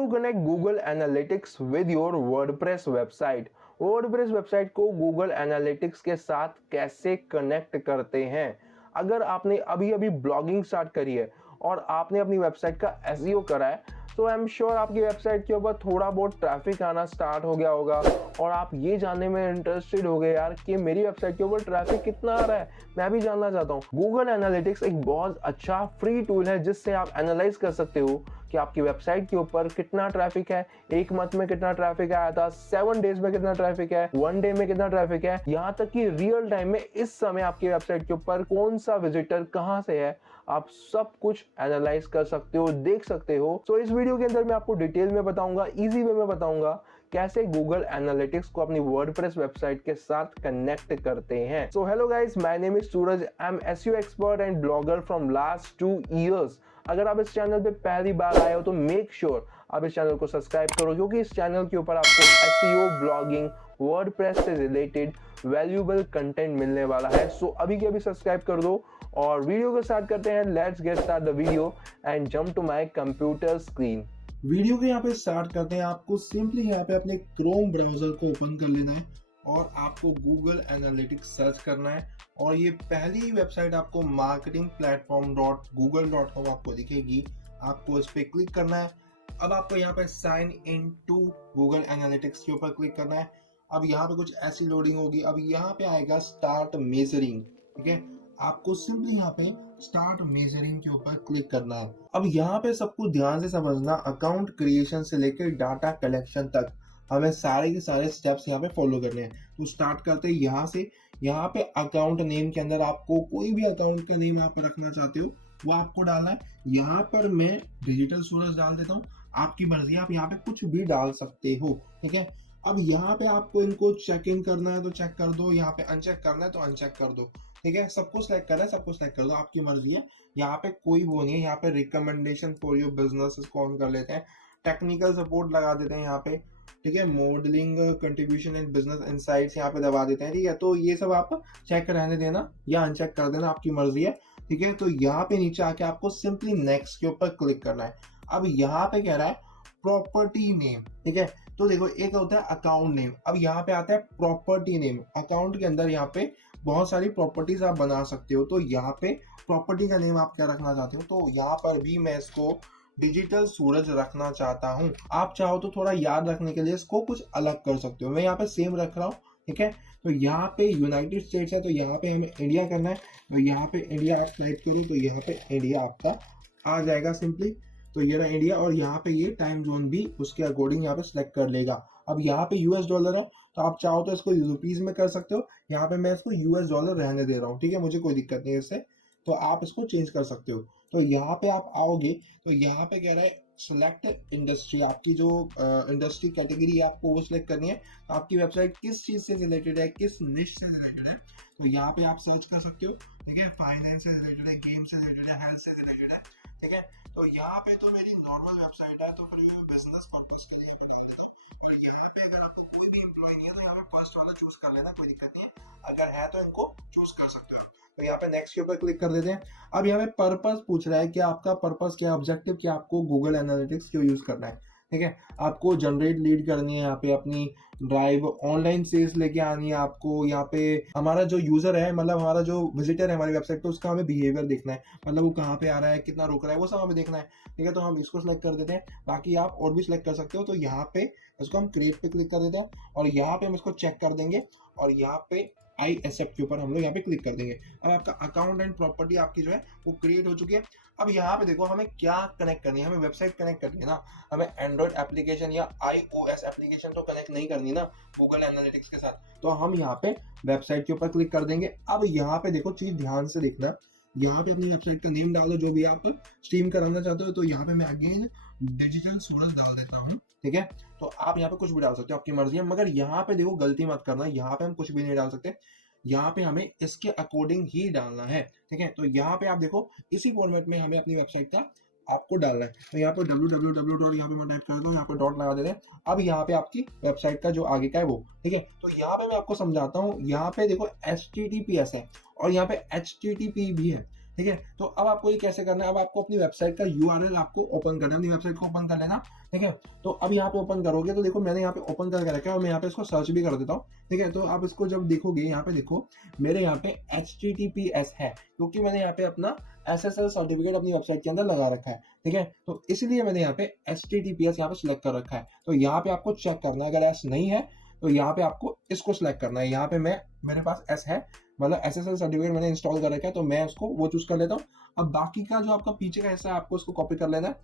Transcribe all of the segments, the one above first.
to connect Google Analytics with your WordPress website. WordPress website को Google Analytics के साथ कैसे कनेक्ट करते हैं? अगर आपने अभी अभी ब्लॉगिंग स्टार्ट करी है और आपने अपनी वेबसाइट का एसईओ करा है तो आई एम श्योर आपकी वेबसाइट के ऊपर थोड़ा बहुत ट्रैफिक आना स्टार्ट हो गया होगा और आप ये जानने में इंटरेस्टेड हो गए यार कि मेरी वेबसाइट के ऊपर ट्रैफिक कितना आ रहा है, मैं भी जानना चाहता हूँ। गूगल एनालिटिक्स एक बहुत अच्छा फ्री टूल है जिससे आप एनालाइज कर सकते हो कि आपकी वेबसाइट के ऊपर कितना ट्रैफिक है, एक मंथ में कितना ट्रैफिक आया था, 7 डेज में कितना ट्रैफिक है, 1 डे में कितना ट्रैफिक है, यहाँ तक कि रियल टाइम में इस समय आपकी वेबसाइट के ऊपर कौन सा विजिटर कहाँ से है, आप सब कुछ एनालाइज कर सकते हो, देख सकते हो। तो इस वीडियो के अंदर मैं आपको डिटेल में बताऊंगा, इजी वे में बताऊंगा कैसे गूगल एनालिटिक्स को अपनी वर्डप्रेस वेबसाइट के साथ कनेक्ट करते हैं। So hello guys, my name is Suraj, I am SEO expert and blogger from last 2 years. अगर आप इस चैनल पे पहली बार आए हो तो मेक श्योर आप इस चैनल को सब्सक्राइब करो क्योंकि इस चैनल के ऊपर आपको एसईओ, ब्लॉगिंग, वर्डप्रेस से रिलेटेड वैल्यूएबल कंटेंट मिलने वाला है। सो अभी के अभी सब्सक्राइब कर दो और वीडियो को स्टार्ट करते हैं। Let's get start the video and jump to my computer screen. Video के यहाँ पे स्टार्ट करते हैं। आपको सिंपली यहाँ पे अपने क्रोम ब्राउजर को ओपन कर लेना है और आपको गूगल एनालिटिक्स सर्च करना है और ये पहली वेबसाइट आपको marketingplatform.google.com आपको दिखेगी। आपको इस पे क्लिक करना है। अब आपको यहाँ पे sign in to Google Analytics के ऊपर क्लिक करना है। अब यहाँ पे कुछ ऐसी लोडिंग होगी। अब यहाँ पे आएगा स्टार्ट मेजरिंग, ठीक है। आपको सिंपली यहाँ पे स्टार्ट मेजरिंग के ऊपर क्लिक करना है। अब यहाँ पे सब कुछ ध्यान से समझना, अकाउंट क्रिएशन से लेकर डाटा कलेक्शन तक हमें सारे के सारे स्टेप्स यहाँ पे फॉलो करने हैं। तो स्टार्ट करते हैं यहाँ से। यहाँ पे अकाउंट नेम के अंदर आपको कोई भी अकाउंट का नेम आप रखना चाहते हो वो आपको डालना है। यहाँ पर मैं डिजिटल सूरज डाल देता हूँ, आपकी मर्जी, आप यहाँ पे कुछ भी डाल सकते हो, ठीक है। अब यहाँ पे आपको इनको चेक इन करना है तो चेक कर दो, यहाँ पे अनचेक करना है तो अनचेक कर दो, ठीक है। सबको सिलेक्ट करना है, सबको सिलेक्ट कर दो, आपकी मर्जी है। यहाँ पे कोई वो नहीं है। यहाँ पे रिकमेंडेशन फॉर योर बिजनेस इसको ऑन कर लेते हैं। टेक्निकल सपोर्ट लगा देते हैं यहाँ पे, ठीक है। Modelling, contribution in business insights यहाँ पे दबा देते हैं, ठीक है। तो ये सब आप चेक रहने देना या अनचेक कर देना, आपकी मर्जी है, ठीक है। तो यहाँ पे नीचे आके आपको सिंपली नेक्स्ट के ऊपर क्लिक करना है। अब यहाँ पे कह रहा है प्रॉपर्टी नेम, ठीक है। तो देखो, एक होता है अकाउंट नेम, अब यहाँ पे आता है प्रॉपर्टी नेम। अकाउंट के अंदर यहाँ पे बहुत सारी प्रॉपर्टीज आप बना सकते हो। तो यहाँ पे प्रॉपर्टी का नेम आप क्या रखना चाहते हो, तो यहाँ पर भी मैं इसको डिजिटल सूरज रखना चाहता हूँ। आप चाहो तो थोड़ा याद रखने के लिए इसको कुछ अलग कर सकते हो। मैं यहाँ पे सेम रख रहा हूँ, ठीक है। तो यहाँ पे यूनाइटेड स्टेट्स है तो यहाँ पे हमें इंडिया करना है। तो यहाँ पे इंडिया आप टाइप करो तो यहाँ पे इंडिया आपका आ जाएगा सिंपली। तो ये रहा इंडिया और यहाँ पे ये टाइम जोन भी उसके अकॉर्डिंग यहाँ पे सिलेक्ट कर लेगा। अब यहाँ पे यूएस डॉलर है तो आप चाहो तो इसको रुपीज में कर सकते हो। यहाँ पे मैं इसको यूएस डॉलर रहने दे रहा हूँ, ठीक है, मुझे कोई दिक्कत नहीं है इससे। तो आप इसको चेंज कर सकते हो। तो यहाँ पे आप आओगे तो यहाँ पे कह रहा है सिलेक्ट इंडस्ट्री, आपकी जो इंडस्ट्री कैटेगरी है आपको वो सिलेक्ट करनी है। तो आपकी वेबसाइट किस चीज से रिलेटेड है, किस निश से रिलेटेड है, तो यहाँ पे आप सर्च कर सकते हो, ठीक है। फाइनेंस से रिलेटेड है, गेम से रिलेटेड है, हेल्थ से रिलेटेड है, ठीक है। तो यहाँ पे तो मेरी नॉर्मल वेबसाइट है तो फिर मैं बिजनेस पर्पस के लिए डाल देता हूँ। और यहाँ पे अगर आपको कोई भी एम्प्लॉय नहीं है तो यहाँ पे फर्स्ट वाला चूज कर लेना, कोई दिक्कत नहीं है। अगर है तो इनको चूज कर सकते हो। तो यहाँ पे नेक्स्ट के ऊपर क्लिक कर देते हैं। अब यहाँ पे पर्पस पूछ रहा है कि आपका पर्पस क्या, ऑब्जेक्टिव क्या, आपको गूगल एनालिटिक्स क्यों यूज करना है, ठीक है। आपको जनरेट लीड करनी है, यहाँ पे अपनी ड्राइव ऑनलाइन सेल्स लेके आनी है आपको। यहाँ पे हमारा जो यूजर है, मतलब हमारा जो विजिटर है हमारी वेबसाइट पे, उसका हमें बिहेवियर देखना है, मतलब वो कहाँ पे आ रहा है, कितना रुक रहा है, वो सब हमें देखना है, ठीक है। तो हम इसको सिलेक्ट कर देते हैं। बाकी आप और भी सिलेक्ट कर सकते हो। तो यहाँ पे इसको हम क्रिएट पे क्लिक कर देते हैं और यहाँ पे हम इसको चेक कर देंगे और यहाँ पे आई एक्सेप्ट के ऊपर हम लोग यहाँ पे क्लिक कर देंगे। अब आपका अकाउंट एंड प्रॉपर्टी आपकी जो है वो क्रिएट हो चुकी है। अब यहाँ पे देखो हमें क्या कनेक्ट करनी है, हमें वेबसाइट कनेक्ट करनी है ना। हमें एंड्रॉइड एप्लीकेशन या iOS एप्लीकेशन तो कनेक्ट नहीं करनी ना गूगल एनालिटिक्स के साथ। तो हम यहाँ पे वेबसाइट के ऊपर क्लिक कर देंगे। अब यहाँ पे देखो, चीज ध्यान से देखना, यहाँ पे अपनी वेबसाइट का नेम डाल दो जो भी आप स्ट्रीम कराना चाहते हो। तो यहाँ पे मैं अगेन डिजिटल सूरज डाल देता हूँ, ठीक है। तो आप यहाँ पे कुछ भी डाल सकते हो, आपकी मर्जी है। मगर यहाँ पे देखो गलती मत करना, यहाँ पे हम कुछ भी नहीं डाल सकते, यहाँ पे हमें इसके अकॉर्डिंग ही डालना है, ठीक है। तो यहाँ पे आप देखो इसी फॉर्मेट में हमें अपनी वेबसाइट का आपको डालना है। तो यहाँ पे www. यहाँ पे मैं टाइप करता हूँ, यहाँ पे डॉट लगा देते हैं। अब यहाँ पे आपकी वेबसाइट का जो आगे का है वो, ठीक है। तो यहाँ पे मैं आपको समझाता हूँ। यहाँ पे देखो HTTPS है और यहाँ पे HTTP भी है, ठीक है। तो अब आपको ये कैसे करना है, अब आपको अपनी वेबसाइट का यूआरएल आपको ओपन करना है, अपनी वेबसाइट को ओपन कर लेना, ठीक है। तो अब यहाँ पे ओपन करोगे तो देखो मैंने यहाँ पे ओपन करके रखा है और मैं यहाँ पे इसको सर्च भी कर देता हूँ, ठीक है। तो आप इसको जब देखोगे यहाँ पे देखो मेरे यहाँ पे HTTPS है, क्योंकि मैंने यहाँ पे अपना SSL सर्टिफिकेट अपनी वेबसाइट के अंदर लगा रखा है, ठीक है। तो इसलिए मैंने यहाँ पे HTTPS यहाँ पे सिलेक्ट कर रखा है। तो यहाँ पे आपको चेक करना है, अगर एस नहीं है तो यहाँ पे आपको इसको सिलेक्ट करना है। यहाँ पे मेरे पास एस है, मतलब SSL सर्टिफिकेट मैंने इंस्टॉल कर रखा है, तो मैं उसको वो चूज कर लेता हूँ। अब बाकी का जो आपका पीछे का हिस्सा है आपको इसको कॉपी कर लेना है,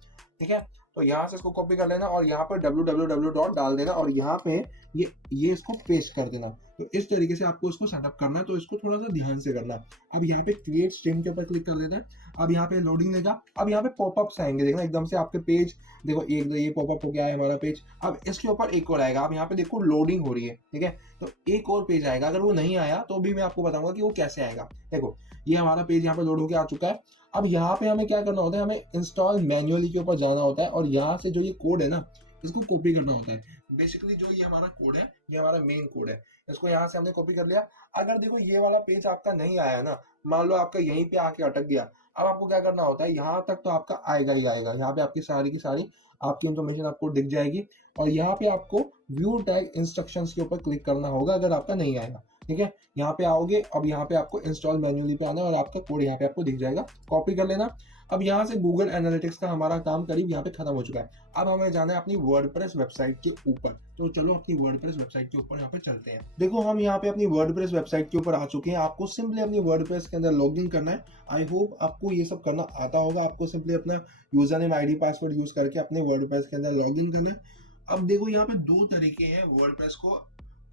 ठीक है। तो यहाँ से इसको कॉपी कर लेना और यहाँ पर www डाल देना और यहाँ पे ये इसको पेस्ट कर देना। तो इस तरीके से आपको इसको सेटअप करना है, तो इसको थोड़ा सा ध्यान से करना। अब यहाँ पे क्रिएट स्ट्रीम के ऊपर क्लिक कर देना है। अब यहाँ पे लोडिंग लेगा, अब यहाँ पे पॉपअप्स आएंगे, देखना एकदम से आपके पेज देखो, एक ये पॉपअप हो गया है हमारा पेज। अब इसके ऊपर एक और आएगा, अब यहाँ पे देखो लोडिंग हो रही है, ठीक है। तो एक और पेज आएगा, अगर वो नहीं आया तो भी मैं आपको बताऊंगा कि वो कैसे आएगा। देखो ये हमारा पेज यहाँ पे लोड होकर आ चुका है। अब यहाँ पे हमें क्या करना होता है, हमें इंस्टॉल मैन्युअली के ऊपर जाना होता है और यहाँ से जो ये कोड है ना इसको कॉपी करना होता है। बेसिकली जो ये हमारा कोड है ये हमारा मेन कोड है, इसको यहाँ से हमने कॉपी कर लिया। अगर देखो ये वाला पेज आपका नहीं आया ना, मान लो आपका यहीं पे आके अटक गया, अब आपको क्या करना होता है, यहाँ तक तो आपका आएगा ही आएगा। यहाँ पे आपकी सारी की सारी आपकी इन्फॉर्मेशन आपको दिख जाएगी और यहाँ पे आपको व्यू टैग इंस्ट्रक्शंस के ऊपर क्लिक करना होगा अगर आपका नहीं आएगा, ठीक है। यहाँ पे आओगे, अब यहाँ पे आपको इंस्टॉल मैन्युअली पे आना है और आपका कोड यहाँ पे आपको दिख जाएगा, कॉपी कर लेना। अब यहाँ से गूगल एनालिटिक्स का हमारा काम करीब यहाँ पे खत्म हो चुका है। अब हमें जाना है अपनी वर्डप्रेस वेबसाइट के ऊपर, तो चलो अपनी वर्डप्रेस वेबसाइट के ऊपर यहाँ पे चलते हैं। देखो हम यहाँ पे अपनी वर्डप्रेस वेबसाइट के ऊपर आ चुके हैं। आपको सिंपली अपनी वर्डप्रेस के अंदर लॉग इन करना है। आई होप आपको ये सब करना आता होगा। आपको सिंपली अपना user name ID password use करके अपने वर्डप्रेस के अंदर लॉग इन करना है। अब देखो यहाँ पे दो तरीके हैं वर्डप्रेस को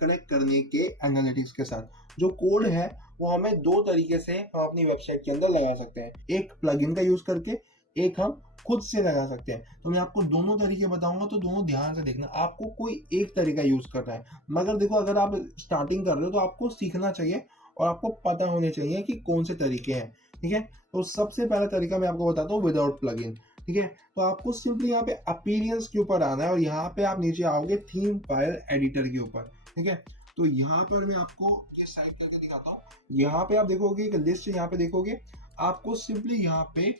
कनेक्ट करने के एनालिटिक्स के साथ। जो कोड है वो हमें दो तरीके से हम अपनी वेबसाइट के अंदर लगा सकते हैं, एक प्लगइन का यूज करके, एक हम खुद से लगा सकते हैं। तो मैं आपको दोनों तरीके बताऊंगा, तो दोनों ध्यान से देखना। आपको कोई एक तरीका यूज करना है, मगर देखो अगर आप स्टार्टिंग कर रहे हो तो आपको सीखना चाहिए और आपको पता होने चाहिए कि कौन से तरीके हैं, ठीक है। तो सबसे पहला तरीका मैं आपको बताता हूँ विदाउट प्लगइन, ठीक है। तो आपको सिंपली यहाँ पे अपीयरेंस के ऊपर आना है और यहाँ पे आप नीचे आओगे थीम फाइल एडिटर के ऊपर, ठीक है। तो यहाँ पर मैं आपको ये साइड करके दिखाता हूँ। यहाँ पे आप देखोगे एक लिस्ट, यहाँ पे देखोगे आपको सिंपली यहाँ पे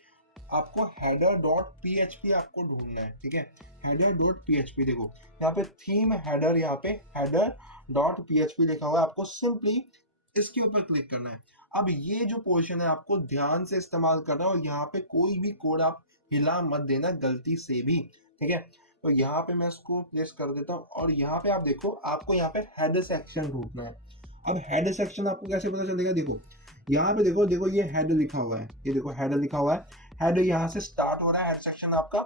आपको header.php आपको ढूंढना है, ठीक है। header.php देखो यहाँ पे थीम हेडर, यहाँ पे header.php लिखा हुआ है, आपको सिंपली इसके ऊपर क्लिक करना है। अब ये जो पोर्शन है आपको ध्यान से इस्तेमाल करना है और यहाँ पे कोई भी कोड आप हिला मत देना गलती से भी, ठीक है। तो यहाँ पे मैं इसको प्लेस कर देता हूँ और यहाँ पे आप देखो आपको यहाँ पे हेडर सेक्शन ढूंढना है। अब हेडर सेक्शन आपको कैसे पता चलेगा, देखो यहाँ पे देखो ये हेडर लिखा हुआ है, ये देखो हेडर लिखा हुआ है। हेडर यहाँ से स्टार्ट हो रहा है हेड सेक्शन आपका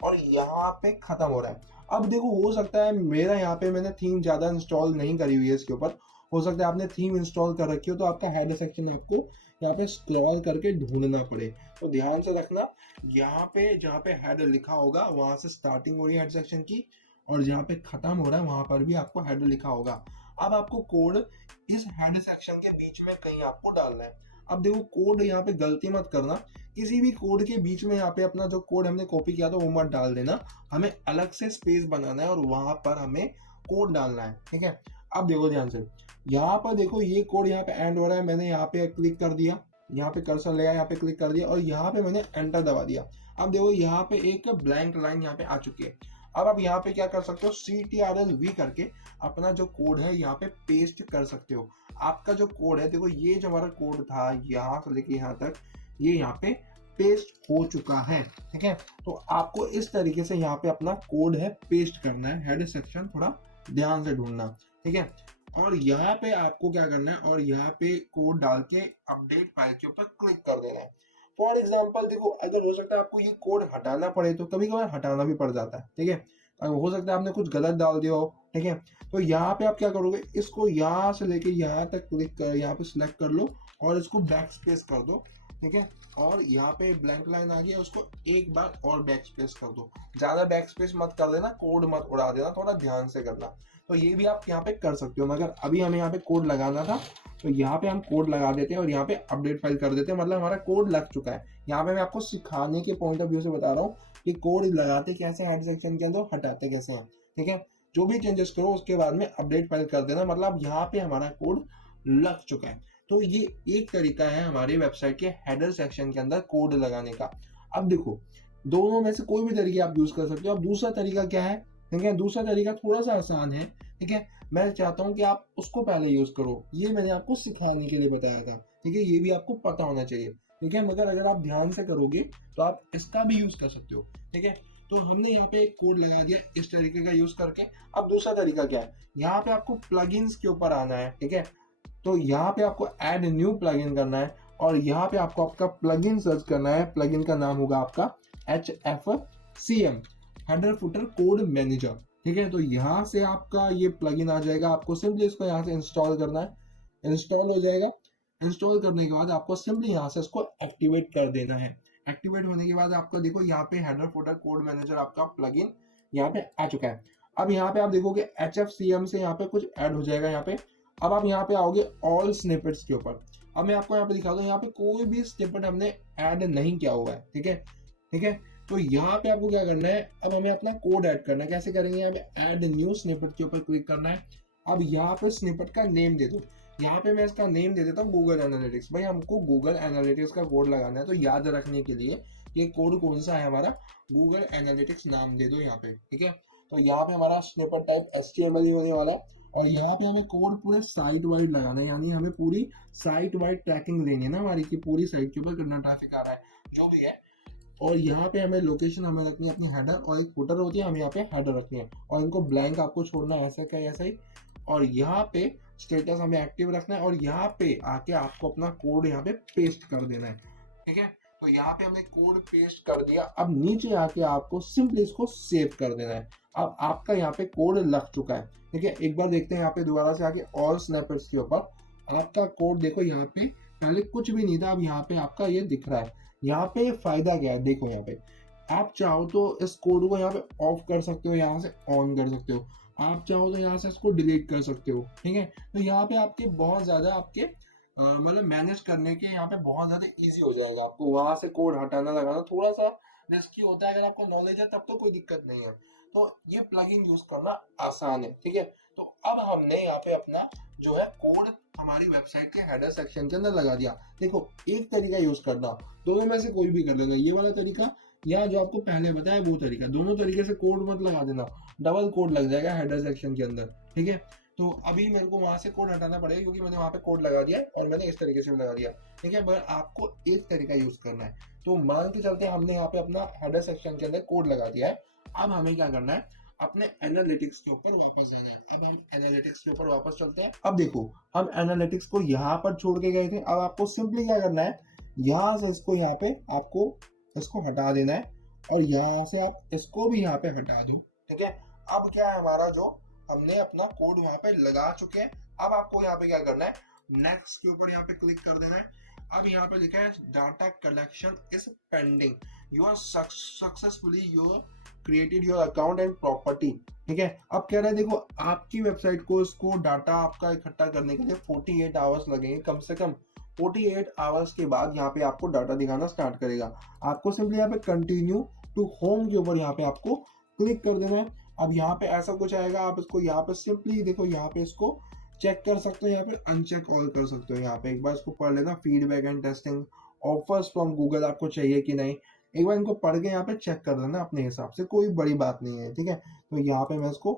और यहाँ पे खत्म हो रहा है। अब देखो हो सकता है मेरा यहाँ पे मैंने थीम ज्यादा इंस्टॉल नहीं करी हुई है इसके ऊपर, हो सकता है आपने थीम इंस्टॉल कर रखी हो तो आपका हेडर सेक्शन आपको यहाँ पे स्क्रॉल करके ढूंढना पड़े। तो ध्यान से रखना, यहाँ पे जहाँ पे हेडर लिखा होगा वहां से स्टार्टिंग हो रही है हेड सेक्शन की और जहाँ पे खत्म हो रहा है वहां पर भी आपको हेडर लिखा होगा। अब आपको कोड इस हेडर सेक्शन के बीच में कहीं आपको डालना है। अब देखो कोड यहाँ पे गलती मत करना, किसी भी कोड के बीच में यहाँ पे अपना जो कोड हमने कॉपी किया था वो मत डाल देना, हमें अलग से स्पेस बनाना है और वहां पर हमें कोड डालना है, ठीक है। अब देखो ध्यान से, यहाँ पर देखो ये कोड यहाँ पे एंड हो रहा है, मैंने यहाँ पे क्लिक कर दिया, यहाँ पे कर्सर लगा, यहाँ पे क्लिक कर दिया और यहाँ पे मैंने एंटर दबा दिया। अब देखो यहाँ पे एक ब्लैंक लाइन यहाँ पे आ चुकी है। अब आप यहाँ पे क्या कर सकते हो, CTRL-V करके अपना जो कोड है यहाँ पे पेस्ट कर सकते हो। आपका जो कोड है देखो ये जो हमारा कोड था यहाँ से लेके यहाँ तक ये यहाँ पे पेस्ट हो चुका है, ठीक है। तो आपको इस तरीके से यहाँ पे अपना कोड है पेस्ट करना है, हेडर सेक्शन थोड़ा ध्यान से ढूंढना, ठीक है। और यहाँ पे आपको क्या करना है और यहाँ पे कोड डाल के अपडेट फाइल के ऊपर क्लिक कर देना है। फॉर एग्जाम्पल देखो अगर हो सकता है आपको ये कोड हटाना पड़े तो कभी कभार हटाना भी पड़ जाता है, ठीक है। हो सकता है आपने कुछ गलत डाल दिया हो, ठीक है। तो यहाँ पे आप क्या करोगे, इसको यहाँ से लेके यहाँ तक क्लिक कर, यहाँ पे सिलेक्ट कर लो और इसको बैक स्पेस कर दो, ठीक है। और यहाँ पे ब्लैंक लाइन आ गया, उसको एक बार और बैक स्पेस कर दो। ज्यादा बैक स्पेस मत कर देना, कोड मत उड़ा देना, थोड़ा ध्यान से करना। तो ये भी आप यहाँ पे कर सकते हो, मगर अभी हमें यहाँ पे कोड लगाना था तो यहाँ पे हम कोड लगा देते हैं और यहाँ पे अपडेट फाइल कर देते हैं, मतलब हमारा कोड लग चुका है। यहाँ पे मैं आपको सिखाने के पॉइंट ऑफ व्यू से बता रहा हूँ कि कोड लगाते कैसे हैं, हेड सेक्शन के अंदर हटाते कैसे हैं, ठीक है। जो भी चेंजेस करो उसके बाद में अपडेट फाइल कर देना, मतलब यहाँ पे हमारा कोड लग चुका है, तो ये एक तरीका है हमारे वेबसाइट के हेडर सेक्शन के अंदर कोड लगाने का। अब देखो, दोनों में से कोई भी तरीके आप यूज कर सकते हो। अब दूसरा तरीका क्या है, ठीक है, दूसरा तरीका थोड़ा सा आसान है, ठीक है, मैं चाहता हूँ कि आप उसको पहले यूज करो। ये मैंने आपको सिखाने के लिए बताया था, ठीक है, ये भी आपको पता होना चाहिए, ठीक है, मगर अगर आप ध्यान से करोगे तो आप इसका भी यूज कर सकते हो, ठीक है। तो हमने यहाँ पे एक कोड लगा दिया इस तरीके का यूज करके। अब दूसरा तरीका क्या है, यहाँ पे आपको प्लगइन्स के ऊपर आना है, ठीक है। तो यहाँ पे आपको ऐड न्यू प्लगइन करना है और यहाँ पे आपको आपका प्लगइन सर्च करना है। प्लगइन का नाम होगा आपका HFCM, header footer code manager, ठीक है। तो यहाँ से आपका ये प्लगइन आ जाएगा, आपको सिंपली इसको यहाँ से इंस्टॉल करना है, इंस्टॉल हो जाएगा। इंस्टॉल करने के बाद आपको सिंपली यहाँ से इसको एक्टिवेट कर देना है। एक्टिवेट होने के बाद आपका देखो यहाँ पे हेडर फुटर कोड मैनेजर आपका प्लगइन यहाँ पे आ चुका है। अब यहाँ पे आप देखोगे HFCM से यहाँ पे कुछ ऐड हो जाएगा यहाँ पे। अब आप यहाँ पे आओगे ऑल स्निपेट्स के ऊपर। अब मैं आपको यहाँ पे दिखा दूँ, यहाँ पे कोई भी स्निपेट हमने ऐड नहीं किया हुआ है, ठीक है, ठीक है। तो यहाँ पे आपको क्या करना है, अब हमें अपना कोड ऐड करना है। कैसे करेंगे, यहाँ पे ऐड न्यू स्निपेट के ऊपर क्लिक करना है। अब यहाँ पे स्निपेट का नेम दे दो। यहाँ पे मैं इसका नेम दे देता हूँ गूगल एनालिटिक्स। भाई हमको गूगल एनालिटिक्स का कोड लगाना है, तो याद रखने के लिए ये कोड कौन सा है हमारा, गूगल एनालिटिक्स नाम दे दो यहाँ पे, ठीक है। तो यहाँ पे हमारा स्निपेट टाइप HTML ही होने वाला है और यहाँ पे हमें कोड पूरे साइट वाइड लगाना है, यानी हमें पूरी साइट वाइड ट्रैकिंग लेनी है ना हमारी, की पूरी साइट के ऊपर कितना ट्रैफिक आ रहा है जो भी है। और यहाँ पे हमें लोकेशन हमें रखनी है अपनी हेडर, और एक फुटर होती है, हमें यहाँ पे हेडर रखनी है और इनको ब्लैंक आपको छोड़ना है, ऐसा क्या ऐसा ही। और यहाँ पे स्टेटस हमें एक्टिव रखना है और यहाँ पे आके आपको अपना कोड यहाँ पे पेस्ट कर देना है, ठीक है। तो यहाँ पे हमने कोड पेस्ट कर दिया। अब नीचे आके आपको सिंपली इसको सेव कर देना है। अब आपका यहाँ पे कोड लग चुका है, ठीक है। एक बार देखते हैं यहाँ पे दोबारा से आके ऑल स्नैपर्स के ऊपर आपका कोड देखो। यहाँ पे पहले कुछ भी नहीं था, अब यहाँ पे आपका ये दिख रहा है। यहाँ पे फायदा क्या है, देखो यहाँ पे आप चाहो तो इस कोड को यहाँ पे ऑफ कर सकते हो, यहाँ से ऑन कर सकते हो, आप चाहो तो यहाँ से इसको डिलीट कर सकते हो, ठीक है। तो यहाँ पे आपके बहुत ज्यादा आपके मतलब मैनेज करने के यहाँ पे बहुत ज्यादा इजी हो जाएगा। आपको वहां से कोड हटाना लगाना थोड़ा सा रिस्की होता है, अगर आपको नॉलेज है तब तो कोई दिक्कत नहीं है। तो ये प्लगइन यूज करना आसान है, ठीक है। तो अब हमने यहाँ पे अपना जो है कोड हमारी वेबसाइट के हेडर सेक्शन के अंदर लगा दिया। देखो एक तरीका यूज करना, दोनों में से कोई भी कर लेना, ये वाला तरीका या जो आपको पहले बताया वो तरीका। दोनों तरीके से कोड मत लगा देना, डबल कोड लग जाएगा हेडर सेक्शन के अंदर, ठीक है। तो अभी मेरे को वहां से कोड हटाना पड़ेगा क्योंकि मैंने वहां पे कोड लगा दिया और मैंने इस तरीके से लगा दिया, ठीक है। मगर आपको एक तरीका यूज करना है। तो मान के चलते हमने यहाँ पे अपना हेडर सेक्शन के अंदर कोड लगा दिया है। अब हमें क्या करना है, अपने एनालिटिक्स के ऊपर वापस जाना है। अब हम एनालिटिक्स के ऊपर वापस चलते हैं। अब देखो हम एनालिटिक्स को यहाँ पर छोड़ के गए थे, अब आपको सिंपली क्या करना है, यहाँ से इसको यहाँ पे आपको इसको हटा देना है और यहाँ से आप इसको भी यहाँ पे हटा दो, ठीक है। अब क्या है, हमारा जो हमने अपना कोड यहाँ पे लगा चुके हैं। अब आपको यहाँ पे क्या करना है, नेक्स्ट के ऊपर यहाँ पे क्लिक कर देना है। अब यहाँ पे लिखा है data collection is pending, you are successfully your created your account and property, ठीक है। अब कह रहा है देखो आपकी वेबसाइट को इसको डाटा आपका इकट्ठा करने के लिए 48 आवर्स लगेंगे, कम से कम 48 आवर्स के बाद यहाँ पे आपको डाटा दिखाना स्टार्ट करेगा। आपको सिंपली यहाँ पे कंटिन्यू टू होम के ऊपर यहाँ पे आपको क्लिक कर देना है। अब यहाँ पे ऐसा कुछ आएगा, आप इसको यहाँ पे सिंपली देखो, यहाँ पे इसको चेक कर सकते हो, यहाँ पे अनचेक ऑल कर सकते हो। यहाँ पे एक बार इसको पढ़ लेना, feedback and testing offers from Google आपको चाहिए कि नहीं, एक बार इनको पढ़ के यहाँ पे चेक कर लेना अपने हिसाब से, कोई बड़ी बात नहीं है, ठीक है। तो यहाँ पे मैं इसको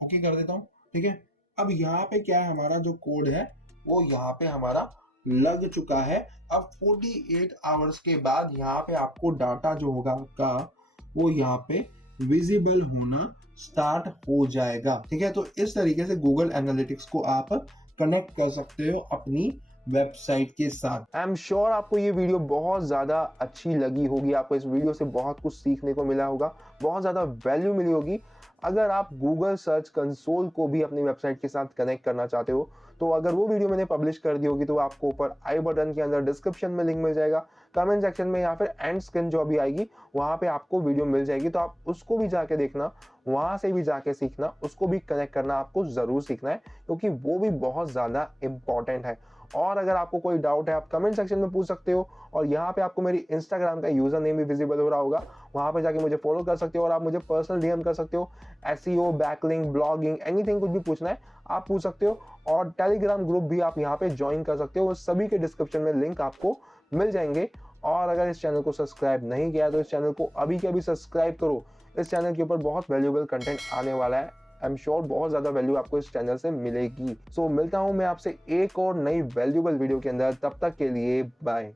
ओके कर देता हूँ, ठीक है। अब यहाँ पे क्या है, हमारा जो कोड है वो यहाँ पे हमारा लग चुका है। अब 48 आवर्स के बाद यहाँ पे आपको डाटा जो होगा आपका वो यहाँ पे विजिबल होना स्टार्ट हो जाएगा, ठीक है। तो इस तरीके से गूगल एनालिटिक्स को आप कनेक्ट कर सकते हो अपनी वेबसाइट के साथ। आई एम श्योर आपको ये वीडियो बहुत ज़्यादा अच्छी लगी होगी, आपको इस वीडियो से बहुत कुछ सीखने को मिला होगा, बहुत ज़्यादा वैल्यू मिली होगी। अगर आप गूगल सर्च कंसोल को भी अपनी वेबसाइट के साथ कनेक्ट करना चाहते हो तो अगर वो वीडियो मैंने पब्लिश कर दी होगी तो आपको ऊपर आई बटन के अंदर डिस्क्रिप्शन में लिंक मिल जाएगा, कमेंट सेक्शन में या फिर एंड स्क्रीन जो अभी आएगी वहाँ पे आपको वीडियो मिल जाएगी। तो आप उसको भी जाके देखना, वहाँ से भी जाके सीखना, उसको भी कनेक्ट करना आपको ज़रूर सीखना है क्योंकि वो भी बहुत ज़्यादा इम्पॉर्टेंट है। और अगर आपको कोई डाउट है आप कमेंट सेक्शन में पूछ सकते हो, और यहाँ पे आपको मेरी इंस्टाग्राम का यूजर नेम भी विजिबल हो रहा होगा, वहाँ पे जाके मुझे फॉलो कर सकते हो और आप मुझे पर्सनल डीएम कर सकते हो। एसईओ, बैकलिंक, ब्लॉगिंग, एनीथिंग कुछ भी पूछना है आप पूछ सकते हो। और टेलीग्राम ग्रुप भी आप यहाँ पे ज्वाइन कर सकते हो, उस सभी के डिस्क्रिप्शन में लिंक आपको मिल जाएंगे। और अगर इस चैनल को सब्सक्राइब नहीं किया तो इस चैनल को अभी के अभी सब्सक्राइब करो। इस चैनल के ऊपर बहुत वैल्यूएबल कंटेंट आने वाला है। आई एम श्योर बहुत ज्यादा वैल्यू आपको इस चैनल से मिलेगी। सो मिलता हूं मैं आपसे एक और नई वैल्यूएबल वीडियो के अंदर, तब तक के लिए बाय।